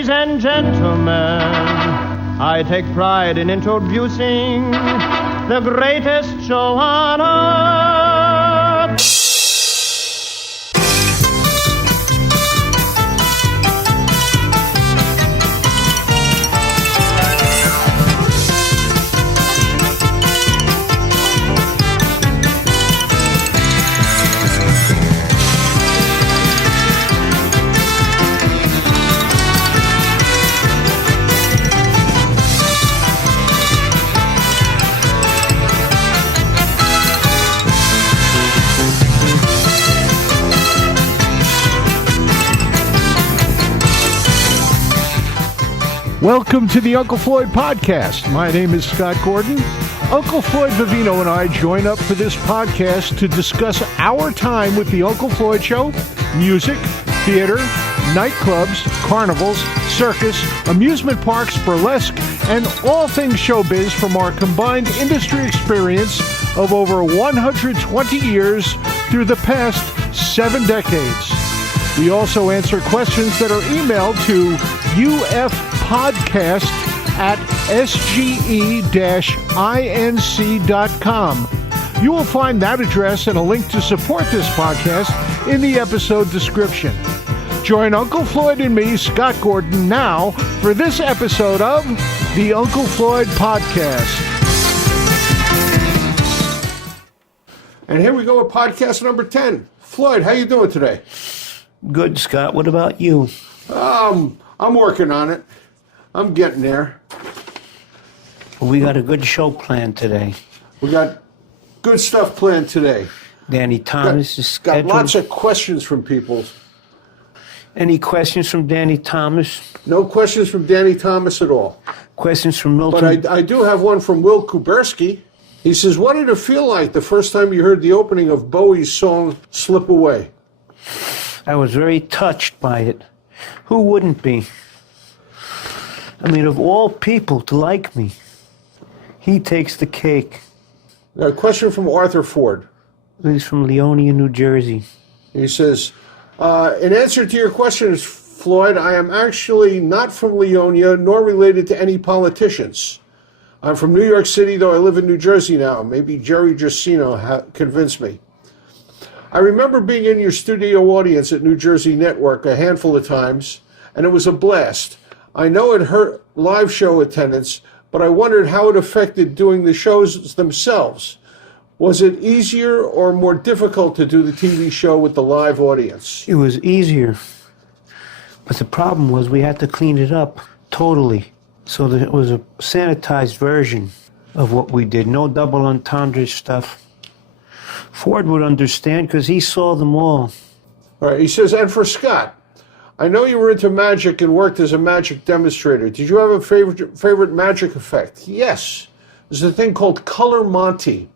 Ladies and gentlemen, I take pride in introducing the greatest show on earth. Welcome to the Uncle Floyd Podcast. My name is Scott Gordon. Uncle Floyd Vivino and I join up for this podcast to discuss our time with the Uncle Floyd Show, music, theater, nightclubs, carnivals, circus, amusement parks, burlesque, and all things showbiz from our combined industry experience of over 120 years through the past 7 decades. We also answer questions that are emailed to ufpodcast@sge-inc.com. You will find that address and a link to support this podcast in the episode description. Join Uncle Floyd and me, Scott Gordon, now for this episode of the Uncle Floyd Podcast. And here we go with podcast number 10. Floyd, how you doing today? Good, Scott. What about you? I'm working on it. I'm getting there. We got a good show planned today. We got good stuff planned today. Danny Thomas is scheduled. Got lots of questions from people. Any questions from Danny Thomas? No questions from Danny Thomas at all. Questions from Milton? But I do have one from Will Kuberski. He says, what did it feel like the first time you heard the opening of Bowie's song, Slip Away? I was very touched by it. Who wouldn't be? I mean, of all people to like me, he takes the cake. Now, a question from Arthur Ford. He's from Leonia, New Jersey. He says, in answer to your questions, Floyd, I am actually not from Leonia, nor related to any politicians. I'm from New York City, though I live in New Jersey now. Maybe Jerry Giacino convinced me. I remember being in your studio audience at New Jersey Network a handful of times, and it was a blast. I know it hurt live show attendance, but I wondered how it affected doing the shows themselves. Was it easier or more difficult to do the TV show with the live audience? It was easier. But the problem was we had to clean it up totally. So that it was a sanitized version of what we did. No double entendre stuff. Ford would understand because he saw them all. All right, he says, and for Scott, I know you were into magic and worked as a magic demonstrator. Did you have a favorite magic effect? Yes. There's a thing called Color Monty,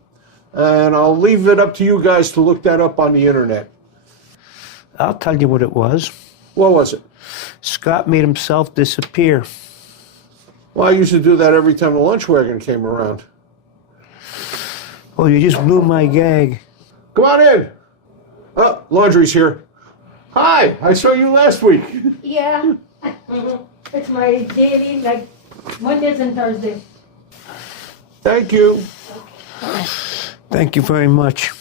and I'll leave it up to you guys to look that up on the internet. I'll tell you what it was. What was it? Scott made himself disappear. Well, I used to do that every time the lunch wagon came around. Oh, you just blew my gag. Come on in. Oh, laundry's here. Hi, I saw you last week. Yeah. It's my daily, like Mondays and Thursdays. Thank you. Thank you very much.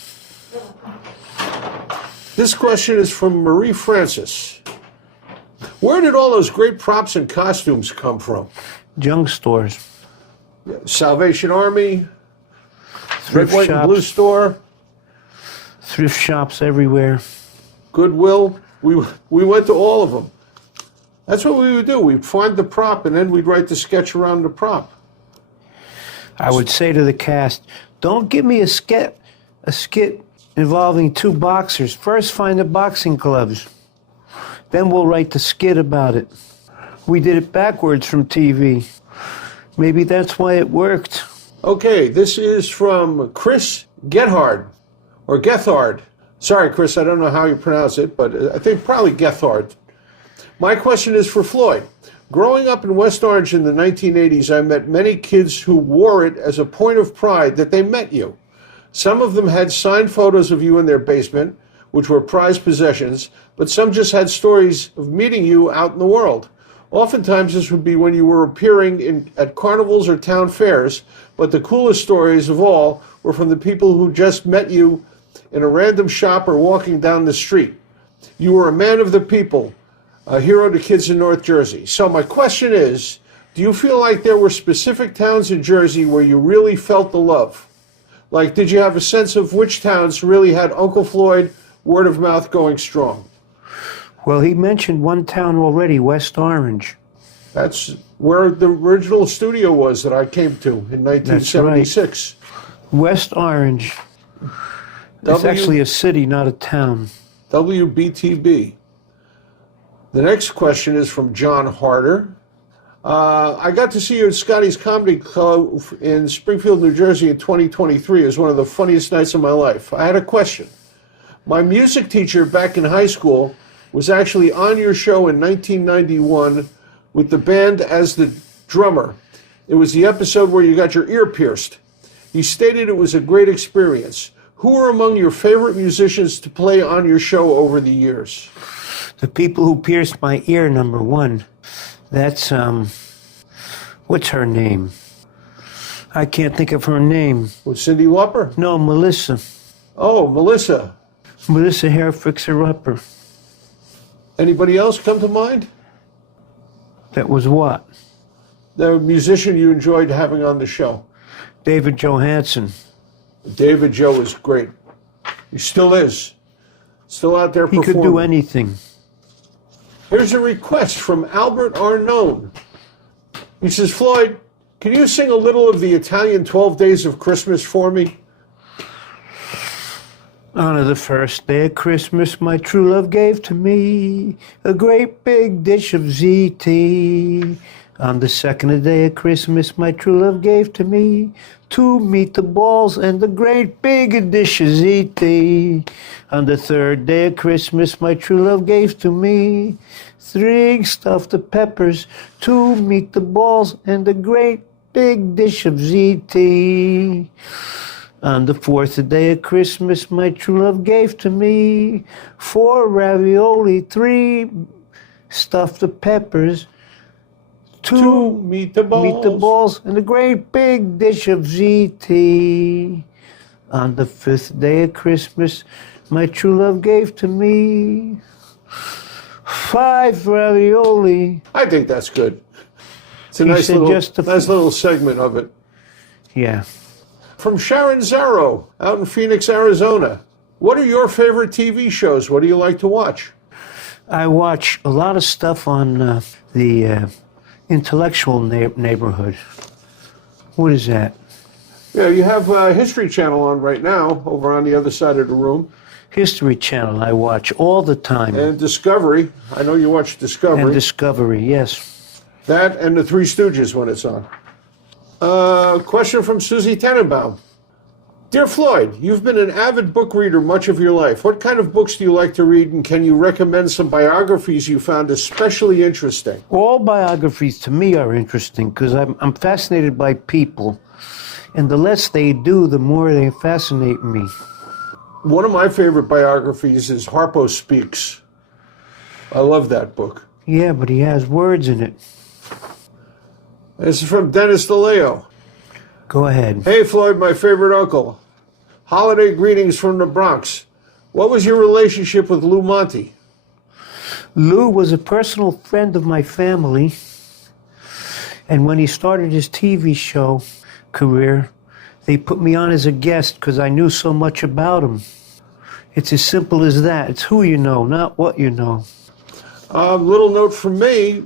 This question is from Marie Francis. Where did all those great props and costumes come from? Junk stores. Salvation Army, Thrift Red, White, and Blue shops. Store, Thrift shops everywhere. Goodwill. We went to all of them. That's what we would do. We'd find the prop, and then we'd write the sketch around the prop. I would say to the cast, don't give me a skit involving 2 boxers. First find the boxing gloves. Then we'll write the skit about it. We did it backwards from TV. Maybe that's why it worked. Okay, this is from Chris Gethard, or Gethard. Sorry, Chris, I don't know how you pronounce it, but I think probably Gethard. My question is for Floyd. Growing up in West Orange in the 1980s, I met many kids who wore it as a point of pride that they met you. Some of them had signed photos of you in their basement, which were prized possessions, but some just had stories of meeting you out in the world. Oftentimes this would be when you were appearing at carnivals or town fairs, but the coolest stories of all were from the people who just met you in a random shop or walking down the street. You were a man of the people, a hero to kids in North Jersey. So my question is, do you feel like there were specific towns in Jersey where you really felt the love? Like, did you have a sense of which towns really had Uncle Floyd word of mouth going strong? Well, he mentioned one town already, West Orange. That's where the original studio was that I came to in 1976. Right. West Orange. It's actually a city, not a town. WBTB. The next question is from John Harder. I got to see you at Scotty's Comedy Club in Springfield, New Jersey in 2023. It was one of the funniest nights of my life. I had a question. My music teacher back in high school was actually on your show in 1991 with the band as the drummer. It was the episode where you got your ear pierced. He stated it was a great experience. Who are among your favorite musicians to play on your show over the years? The people who pierced my ear, number one. That's, what's her name? I can't think of her name. Was Cyndi Lauper? No, Melissa. Oh, Melissa. Melissa Hair Fixer Upper. Anybody else come to mind? That was what? The musician you enjoyed having on the show. David Johansen. David Joe is great. He still is. Still out there performing. He could do anything. Here's a request from Albert Arnone. He says, Floyd, can you sing a little of the Italian 12 Days of Christmas for me? On the first day of Christmas, my true love gave to me a great big dish of ZT. On the second day of Christmas, my true love gave to me 2 meatballs and a great big dish of ZT. On the third day of Christmas, my true love gave to me 3 stuffed peppers, 2 meatballs and a great big dish of ZT. On the fourth day of Christmas, my true love gave to me 4 ravioli, 3 stuffed peppers, 2 meatballs, and a great big dish of ZT. On the 5th day of Christmas, my true love gave to me 5 ravioli. I think that's good. It's a nice little segment of it. Yeah. From Sharon Zarro, out in Phoenix, Arizona. What are your favorite TV shows? What do you like to watch? I watch a lot of stuff on the intellectual neighborhood. What is that? Yeah, you have History Channel on right now, over on the other side of the room. History Channel I watch all the time. And Discovery. I know you watch Discovery. And Discovery, yes. That and the Three Stooges when it's on. Question from Susie Tenenbaum. Dear Floyd, you've been an avid book reader much of your life. What kind of books do you like to read, and can you recommend some biographies you found especially interesting? All biographies to me are interesting because I'm fascinated by people. And the less they do, the more they fascinate me. One of my favorite biographies is Harpo Speaks. I love that book. Yeah, but he has words in it. This is from Dennis DeLeo. Go ahead. Hey, Floyd, my favorite uncle. Holiday greetings from the Bronx. What was your relationship with Lou Monte? Lou was a personal friend of my family. And when he started his TV show career, they put me on as a guest because I knew so much about him. It's as simple as that. It's who you know, not what you know. Little note from me.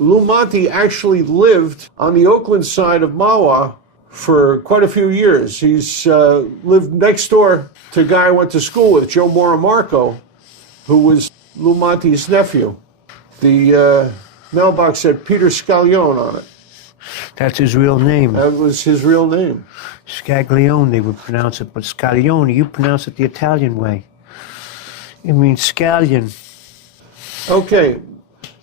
Lou Monte actually lived on the Oakland side of Mahwah for quite a few years. He's lived next door to a guy I went to school with, Joe Moramarco, who was Lou Monte's nephew. The mailbox said Peter Scaglione on it. That's his real name. That was his real name. Scaglione, they would pronounce it, but Scaglione, you pronounce it the Italian way. It means scallion. Okay.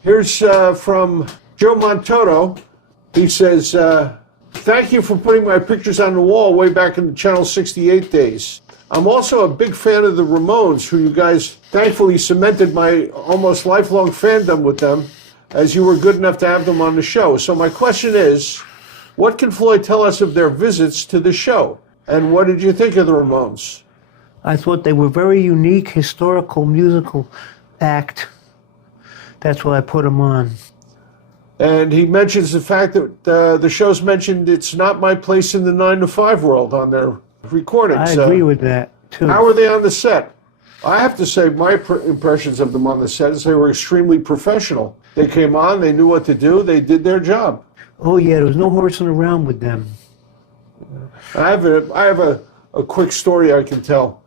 Here's from Joe Montoto. He says, thank you for putting my pictures on the wall way back in the Channel 68 days. I'm also a big fan of the Ramones, who you guys thankfully cemented my almost lifelong fandom with them as you were good enough to have them on the show. So my question is, what can Floyd tell us of their visits to the show? And what did you think of the Ramones? I thought they were very unique, historical, musical act. That's why I put them on. And he mentions the fact that the show's mentioned it's not my place in the 9 to 5 world on their recordings. I agree with that, too. How were they on the set? I have to say my impressions of them on the set is they were extremely professional. They came on, they knew what to do, they did their job. Oh, yeah, there was no horsing around with them. I have a quick story I can tell.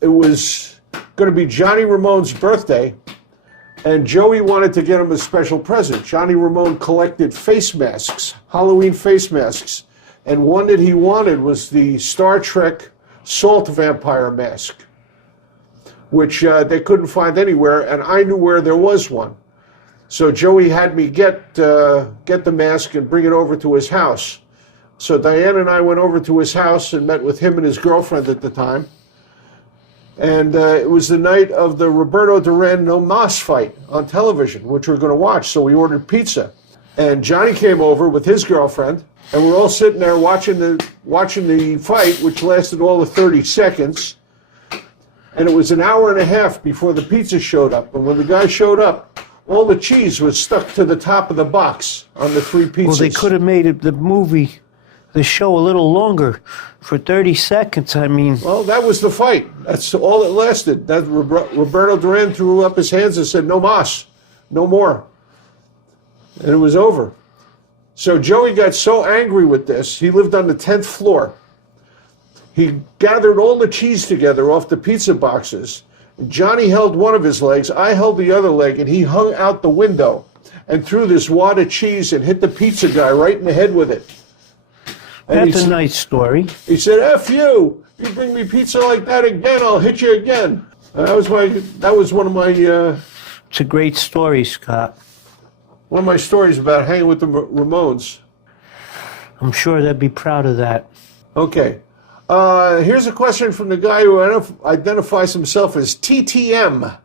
It was going to be Johnny Ramone's birthday, and Joey wanted to get him a special present. Johnny Ramone collected face masks, Halloween face masks, and one that he wanted was the Star Trek salt vampire mask, which they couldn't find anywhere, and I knew where there was one. So Joey had me get the mask and bring it over to his house. So Diane and I went over to his house and met with him and his girlfriend at the time. And it was the night of the Roberto Duran No Mas fight on television, which we were going to watch. So we ordered pizza. And Johnny came over with his girlfriend, and we're all sitting there watching the fight, which lasted all of 30 seconds. And it was an hour and a half before the pizza showed up. And when the guy showed up, all the cheese was stuck to the top of the box on the 3 pizzas. Well, they could have made the show a little longer for 30 seconds. I mean, well, that was the fight. That's all it lasted. That Roberto Duran threw up his hands and said, "No mas, no more," and it was over. So Joey got so angry with this. He lived on the 10th floor. He gathered all the cheese together off the pizza boxes. Johnny held one of his legs. I held the other leg, and he hung out the window and threw this wad of cheese and hit the pizza guy right in the head with it. And that's a nice story. He said, "F you! You bring me pizza like that again, I'll hit you again." That was one of my. It's a great story, Scott. One of my stories about hanging with the Ramones. I'm sure they'd be proud of that. Okay. Here's a question from the guy who identifies himself as TTM.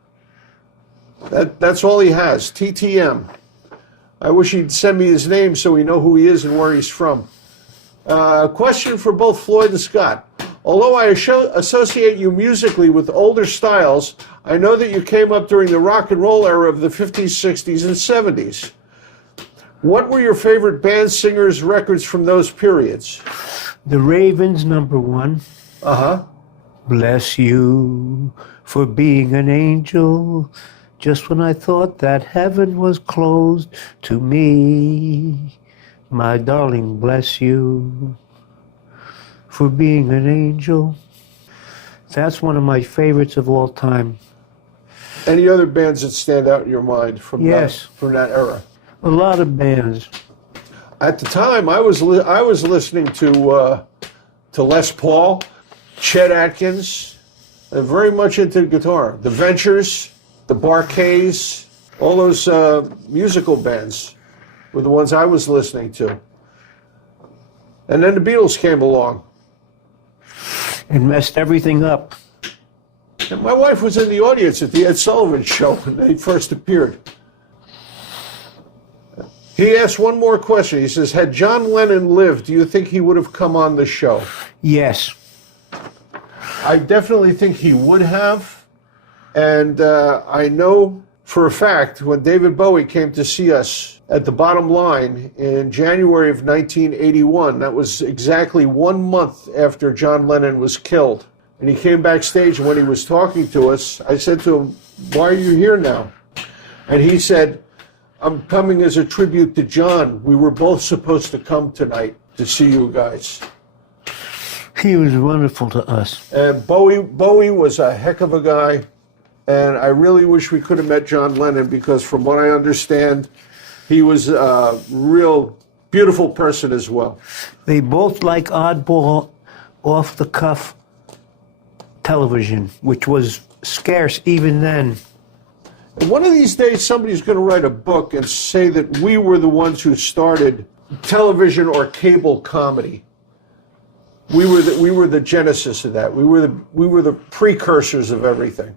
That's all he has, TTM. I wish he'd send me his name so we know who he is and where he's from. Question for both Floyd and Scott. Although I associate you musically with older styles, I know that you came up during the rock and roll era of the 50s, 60s, and 70s. What were your favorite band singers' records from those periods? The Ravens, #1. Uh-huh. Bless you for being an angel, just when I thought that heaven was closed to me. My darling, bless you for being an angel. That's one of my favorites of all time. Any other bands that stand out in your mind from that era? A lot of bands. At the time, I was listening to Les Paul, Chet Atkins, and very much into guitar. The Ventures, the Bar-Kays, all those musical bands were the ones I was listening to. And then the Beatles came along. And messed everything up. And my wife was in the audience at the Ed Sullivan Show when they first appeared. He asked one more question. He says, had John Lennon lived, do you think he would have come on the show? Yes. I definitely think he would have. And I know for a fact when David Bowie came to see us at the Bottom Line in January of 1981, that was exactly 1 month after John Lennon was killed. And he came backstage, and when he was talking to us, I said to him, why are you here now? And he said, I'm coming as a tribute to John. We were both supposed to come tonight to see you guys. He was wonderful to us. And Bowie was a heck of a guy. And I really wish we could have met John Lennon because from what I understand, he was a real beautiful person as well. They both like oddball, off-the-cuff television, which was scarce even then. And one of these days, somebody's going to write a book and say that we were the ones who started television or cable comedy. We were the genesis of that. We were the precursors of everything.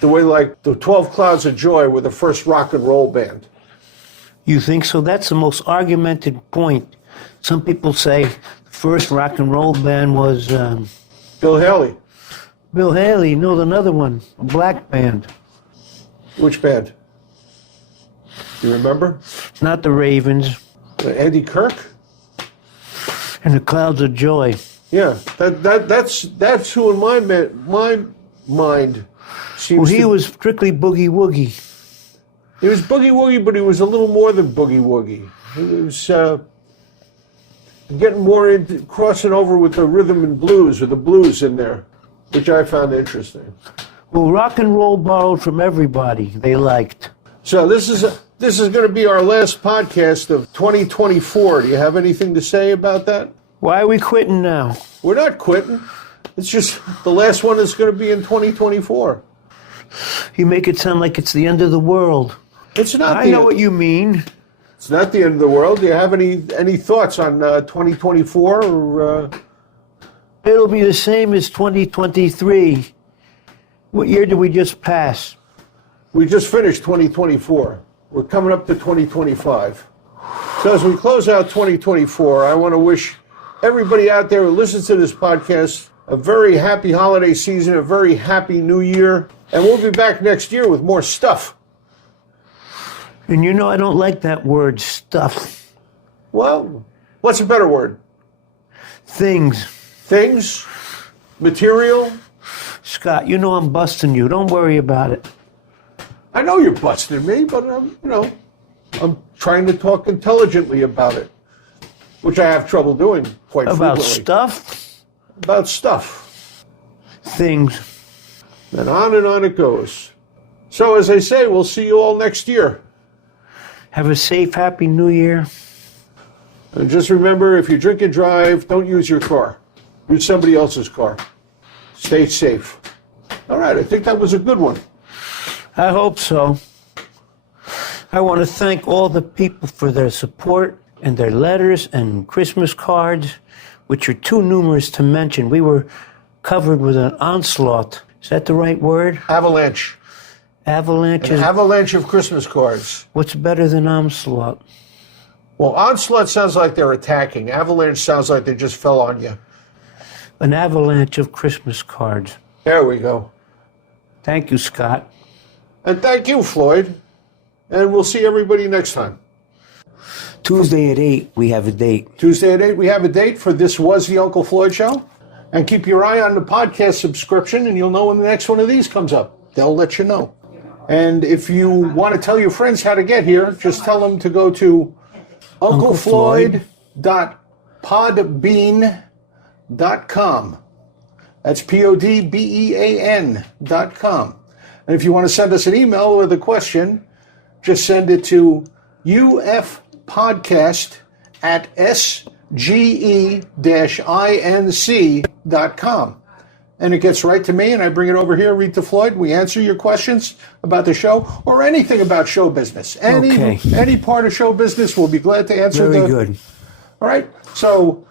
The way like the 12 Clouds of Joy were the first rock and roll band. You think so? That's the most argumented point. Some people say the first rock and roll band was Bill Haley. Bill Haley. No, another one, a black band. Which band? You remember? Not the Ravens. Andy Kirk? And the Clouds of Joy. Yeah, that's who in my mind seems. Well, he was strictly boogie woogie. He was boogie woogie, but he was a little more than boogie woogie. He was getting more into crossing over with the rhythm and blues, or the blues in there, which I found interesting. Well, rock and roll borrowed from everybody they liked. So this is going to be our last podcast of 2024. Do you have anything to say about that? Why are we quitting now? We're not quitting. It's just the last one is going to be in 2024. You make it sound like it's the end of the world. It's not. I know what you mean. It's not the end of the world. Do you have any thoughts on 2024? Or, It'll be the same as 2023. What year did we just pass? We just finished 2024. We're coming up to 2025. So as we close out 2024, I want to wish everybody out there who listens to this podcast a very happy holiday season, a very happy new year, and we'll be back next year with more stuff. And you know I don't like that word, stuff. Well, what's a better word? Things. Things? Material? Scott, you know I'm busting you. Don't worry about it. I know you're busting me, but I'm trying to talk intelligently about it, which I have trouble doing quite frequently. About stuff? About stuff. Things. And on it goes. So as I say, we'll see you all next year. Have a safe, happy new year. And just remember, if you drink and drive, don't use your car. Use somebody else's car. Stay safe. All right, I think that was a good one. I hope so. I want to thank all the people for their support and their letters and Christmas cards, which are too numerous to mention. We were covered with an onslaught. Is that the right word? Avalanche. Avalanche. An avalanche of Christmas cards. What's better than onslaught? Well, onslaught sounds like they're attacking. Avalanche sounds like they just fell on you. An avalanche of Christmas cards. There we go. Thank you, Scott. And thank you, Floyd. And we'll see everybody next time. Tuesday at 8, we have a date. Tuesday at 8, we have a date for This Was the Uncle Floyd Show. And keep your eye on the podcast subscription, and you'll know when the next one of these comes up. They'll let you know. And if you want to tell your friends how to get here, just tell them to go to unclefloyd.podbean.com. That's PODBEAN.com. And if you want to send us an email with a question, just send it to ufpodcast@sge-inc.com. And it gets right to me, and I bring it over here, read to Floyd. We answer your questions about the show or anything about show business. Any part of show business, we'll be glad to answer. Very good. All right. So,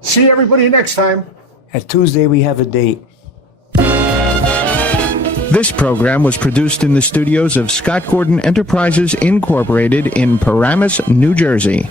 see everybody next time. At Tuesday, we have a date. This program was produced in the studios of Scott Gordon Enterprises, Incorporated in Paramus, New Jersey.